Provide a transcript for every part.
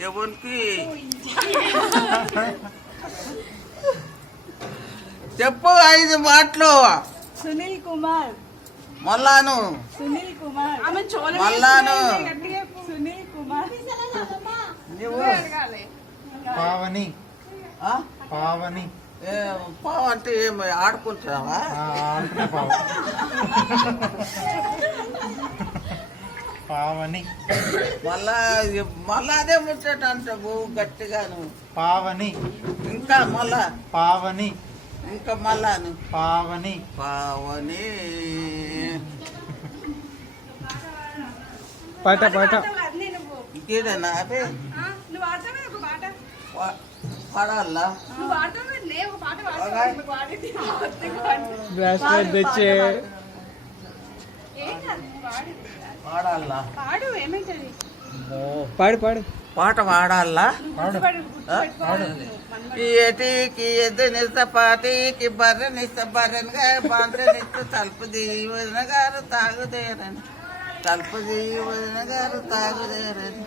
ఎవరికి? చెప్పు ఐదు మాటలు. సునీల్ కుమార్. మళ్ళాను సునీల్ కుమార్. మళ్ళాను సునీల్ కుమార్. నువ్వు. పావని. ఆ? పావని. ఏ, పావు అంటే ఏమి ఆడుకుంటున్నావా? ఆ, అనుకునే పావ. పావని. మళ్ళా మళ్ళా అదే ముచ్చట బావు గట్టిగాను. పావని. ఇంకా మళ్ళా. పావని. ఇంకా మళ్ళాను. పావని. పావని. పాట పాట. ఇంకేదన్నా అదే పాడాలా. బ్రాస్లెట్ తెచ్చే. పాడాలా? పాడు ఏమైతుంది పాడు పాడు. పాట పాడాలా? ఏటికి ఎద్దునిస్త పాటికి బర్రెనిస్త బర్రెనిగా బాంద్రనిస్త తలుపు దీవన గారు తాగుదేరని. తలుపు దీవన గారు తాగుదేరని.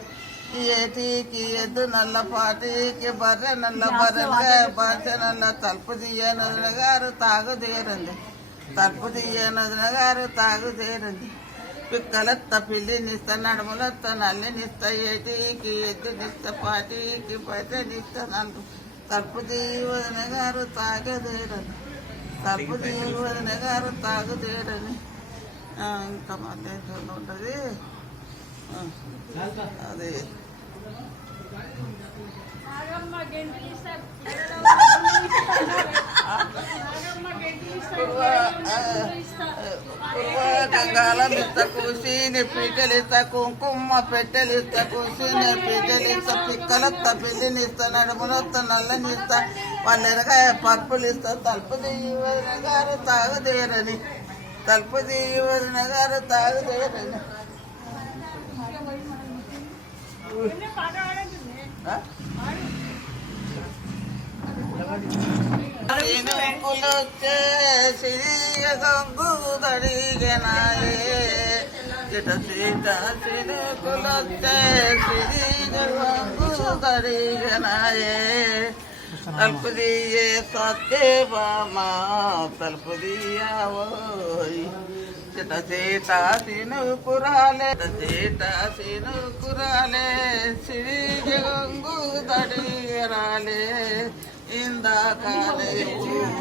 ఏటికి ఎద్దు నల్ల పాటికి బర్రె నల్ల బర్రెనిగా బాంచ నల్ల తలుపు తీయనదిన గారు తాగుదేరండి తలుపు తీయనదిన గారు తాగుదేరండి పిక్కలత్త పిల్లినిస్త నడుములత్త నల్లినిస్త పాటి ఎద్దునిస్త పాటికి నిస్త నల్లు. తప్పు దీవదన గారు తాగదేరని. తప్పు దీవదన గారు తాగుదేరని. ఇంకా మళ్ళీ ఉంటుంది. ఆ, అది గంగాలమిస్త కూసిన పీటలిస్త కుంకుమ పెట్టెలిస్త కూసిన పీటలిస్త పిక్కలత్త పిల్లినిస్త నడుములొత్త నల్లనిస్త వాళ్ళెనగా పప్పులిస్త తలుపు దీవన గారు తాగుదేరని తలుపు దీవన గారు తాగుదేరని ఆ? సినుకులొచ్చే సిరియ గంగుదడిగనాయే చిట చిట సినుకులొచ్చే సిరియ గంగుదడిగనాయే తలుపు తీయే సత్యభామా తలుపు తీయవోయ్ చిట చేట సినుకురాలే చేట సినుకురాలే in the college.